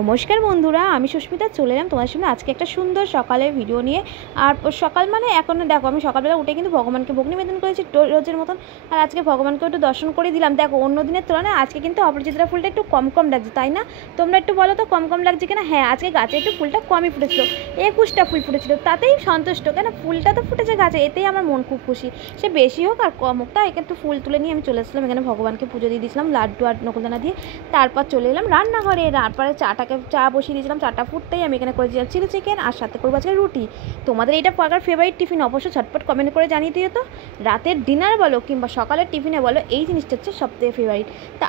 নমস্কার বন্ধুরা, আমি সুস্মিতা চলে এলাম তোমাদের সামনে আজকে একটা সুন্দর সকালের ভিডিও নিয়ে। আর সকাল মানে এখন দেখো, আমি সকালবেলা উঠে কিন্তু ভগবানকে ভোগ নিবেদন করেছি রোজের মতন। আর আজকে ভগবানকে একটু দর্শন করে দিলাম। দেখো, অন্য দিনের তুলনায় আজকে কিন্তু অপরাজিতা ফুলটা একটু কম কম লাগছে, তাই না? তোমরা একটু বলো তো কম কম লাগছে কিনা। হ্যাঁ, আজকে গাছে একটু ফুলটা কমই ফুটেছিল, 21টা ফুল ফুটেছিল, তাতেই সন্তুষ্ট। কেন, ফুলটা তো ফুটেছে গাছে, এতেই আমার মন খুব খুশি। সে বেশি হোক আর কম হোক, তাই একটু ফুল তুলে নিয়ে আমি চলে এসেছিলাম এখানে, ভগবানকে পুজো দিয়ে দিয়েছিলাম লাড্ডু আর নকুলদানা দিয়ে। তারপর চলে এলাম রান্নাঘরে, তারপরে চা বসিয়ে দিয়েছিলাম। চাটা ফুটতেই আমি এখানে করেছিলাম চিলি চিকেন, আর সাথে করবো আজকে রুটি। তোমাদের এটা পাকার ফেভারিট টিফিন, অবশ্যই ঝটপট কমেন্ট করে জানিয়ে দিও তো। রাতের ডিনার বলো কিংবা সকালের টিফিনে বলো, এই জিনিসটা হচ্ছে সবথেকে ফেভারিট। তা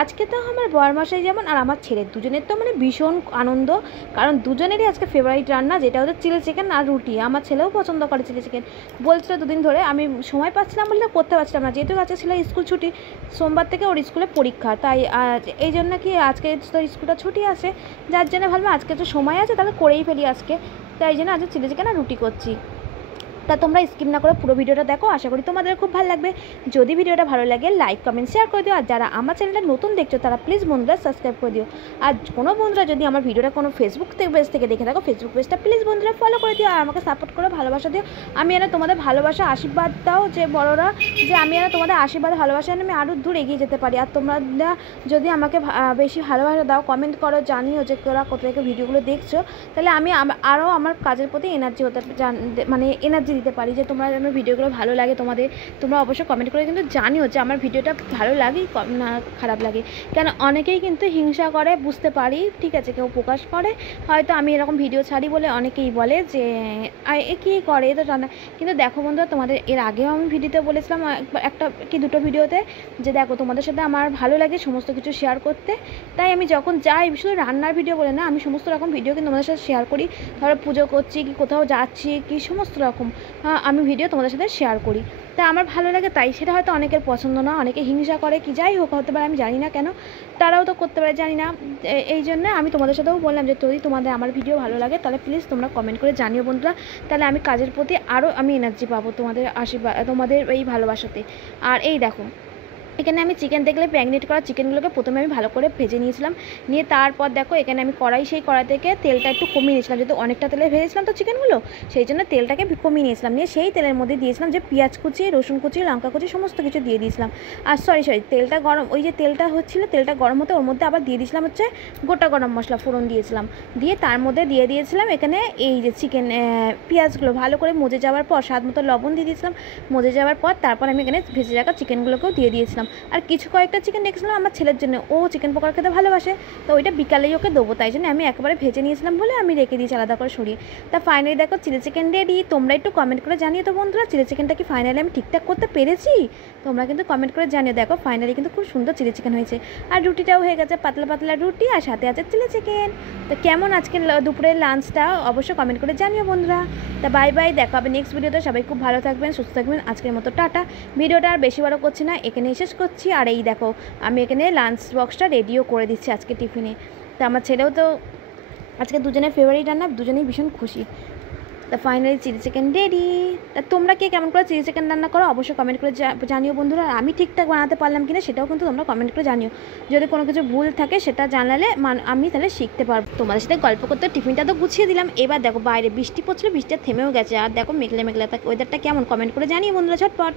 আজকে তো আমার বরমশাই যেমন আর আমার ছেলের দুজনের তো মানে ভীষণ আনন্দ, কারণ দুজনেরই আজকে ফেভারিট রান্না, যেটা হচ্ছে চিলি চিকেন আর রুটি। আমার ছেলেও পছন্দ করে চিলি চিকেন, বলছিল দুদিন ধরে। আমি সময় পাচ্ছিলাম বলে করতে পারছিলাম না, যেহেতু আজকে ছেলে স্কুল ছুটি, সোমবার থেকে ওর স্কুলে পরীক্ষা, তাই এই জন্য কি আজকে তো স্কুলটা ছুটি আছে, যার জন্য ভাবলাম আজকে তো সময় আছে, তাহলে করেই ফেলি আজকে। তাই জন্য আজকে চিলি চিকেন আর রুটি করছি। তা তোমরা স্কিপ না করে পুরো ভিডিওটা দেখো, আশা করি তোমাদের খুব ভালো লাগবে। যদি ভিডিওটা ভালো লাগে লাইক কমেন্ট শেয়ার করে দিও, আর যারা আমার চ্যানেলটা নতুন দেখছো তারা প্লিজ বন্ধুরা সাবস্ক্রাইব করে দিও। আর কোনো বন্ধুরা যদি আমার ভিডিওটা কোনো ফেসবুক পেজ থেকে দেখে থাকো, ফেসবুক পেজটা প্লিজ বন্ধুরা ফলো করে দিও, আর আমাকে সাপোর্ট করো, ভালোবাসা দিও। আমি যেন তোমাদের ভালোবাসা আশীর্বাদ দাও, যে বড়রা, যে আমি যেন তোমাদের আশীর্বাদ ভালোবাসা যেন আমি আরও দূর এগিয়ে যেতে পারি। আর তোমরা যদি আমাকে বেশি ভালোবাসা দাও, কমেন্ট করো, জানিও যে ওরা কোথা থেকে ভিডিওগুলো দেখছো, তাহলে আমি আরও আমার কাজের প্রতি এনার্জি মানে এনার্জি দিতে পারি, যে তোমরা আমার ভিডিওগুলো ভালো লাগে তোমাদের। তোমরা অবশ্যই কমেন্ট করে কিন্তু জানিও যে আমার ভিডিওটা ভালো লাগে না খারাপ লাগে। কেন, অনেকেই কিন্তু হিংসা করে, বুঝতে পারি, ঠিক আছে, কেউ প্রকাশ করে হয়তো আমি এরকম ভিডিও ছাড়ি বলে, অনেকেই বলে যে এ কী করে, এ তো জানা। কিন্তু দেখো বন্ধুরা, তোমাদের এর আগেও আমি ভিডিওতে বলেছিলাম, একটা কি দুটো ভিডিওতে, যে দেখো তোমাদের সাথে আমার ভালো লাগে সমস্ত কিছু শেয়ার করতে। তাই আমি যখন যাই, শুধু রান্নার ভিডিও বলে না, আমি সমস্ত রকম ভিডিও কিন্তু তোমাদের সাথে শেয়ার করি। ধরো পুজো করছি কি কোথাও যাচ্ছি কি, সমস্ত রকম আমি ভিডিও তোমাদের সাথে শেয়ার করি। তা আমার ভালো লাগে, তাই সেটা হয়তো অনেকের পছন্দ না, অনেকে হিংসা করে কি যাই হোক, হতে পারে, আমি জানি না কেন, তারাও তো করতে পারে, জানি না। এই জন্য আমি তোমাদের সাথেও বললাম যে যদি তোমাদের আমার ভিডিও ভালো লাগে তাহলে প্লিজ তোমরা কমেন্ট করে জানিও বন্ধুরা, তাহলে আমি কাজের প্রতি আরও আমি এনার্জি পাবো তোমাদের আশীর্বাদ, তোমাদের এই ভালোবাসাতে। আর এই দেখো, এখানে আমি চিকেন দেখলে ম্যারিনেট করা চিকেনগুলোকে প্রথমে আমি ভালো করে ভেজে নিয়েছিলাম, নিয়ে তারপর দেখো এখানে আমি সেই কড়াই থেকে তেলটা একটু কমিয়ে নিয়েছিলাম, যেহেতু অনেকটা তেলে ভেজেছিলাম তো চিকেনগুলো, সেই জন্য তেলটাকে কমিয়ে নিয়েছিলাম। নিয়ে সেই তেলের মধ্যে দিয়েছিলাম যে পেঁয়াজ কুচি, রসুন কুচি, লঙ্কা কুচি, সমস্ত কিছু দিয়ে দিয়েছিলাম। আর সরি তেলটা গরম, ওই যে তেলটা হচ্ছিলো, তেলটা গরম হতে ওর মধ্যে আবার দিয়ে দিয়েছিলাম হচ্ছে গোটা গরম মশলা ফোড়ন দিয়েছিলাম, দিয়ে তার মধ্যে দিয়ে দিয়েছিলাম এখানে এই যে চিকেন পেঁয়াজগুলো ভালো করে মজে যাওয়ার পর স্বাদ মতো লবণ দিয়ে দিয়েছিলাম। মজে যাওয়ার পর তারপর আমি এখানে ভেজে রাখা চিকেনগুলোকেও দিয়ে দিয়েছিলাম। আর কয়েকটা চিকেন রেখেছিলাম আমার ছেলের জন্য, ও চিকেন পকোড়া খেতে ভালোবাসে, তো ওইটা বিকালেই ওকে দেবো, তাই জন্য আমি একেবারে ভেজে নিয়েছিলাম বলে আমি রেখে দিয়েছি আলাদা করে সরিয়ে। তা ফাইনালি দেখো চিলি চিকেন রেডি। তোমরা একটু কমেন্ট করে জানিও তো বন্ধুরা, চিলি চিকেনটা কি ফাইনালি আমি ঠিকঠাক করতে পেরেছি? তোমরা কিন্তু কমেন্ট করে জানিও। দেখো ফাইনালি কিন্তু খুব সুন্দর চিলি চিকেন হয়েছে, আর রুটিটাও হয়ে গেছে পাতলা পাতলা রুটি, আর সাথে আছে চিলি চিকেন। তো কেমন আজকে দুপুরের লাঞ্চটা অবশ্যই কমেন্ট করে জানিও বন্ধুরা। তা বাই বাই, দেখা হবে নেক্সট ভিডিওতে। সবাই খুব ভালো থাকবেন, সুস্থ থাকবেন। আজকের মতো টাটা। ভিডিওটা আর বেশি বড় করছি না, এখানে শেষ করছি। আর এই দেখো আমি এখানে লাঞ্চ বক্সটা রেডিও করে দিচ্ছি আজকে টিফিনে। তা আমার ছেলেও তো আজকে দুজনের ফেভারিট রান্না, দুজনেই ভীষণ খুশি। তা ফাইনালি চিলি চিকেন রেডি। তা তোমরা কে কেমন করে চিলি চিকেন রান্না করো অবশ্যই কমেন্ট করে জানিও বন্ধুরা। আর আমি ঠিকঠাক বানাতে পারলাম কিনা সেটাও কিন্তু তোমরা কমেন্ট করে জানিও। যদি কোনো কিছু ভুল থাকে সেটা জানালে আমি তাহলে শিখতে পারবো। তোমাদের সাথে গল্প করতে টিফিনটা তো গুছিয়ে দিলাম। এবার দেখো বাইরে বৃষ্টি পড়ছিল, বৃষ্টিটা থেমেও গেছে, আর দেখো মেঘলা মেঘলা ওয়েদারটা কেমন কমেন্ট করে জানিও বন্ধুরা ঝটপট।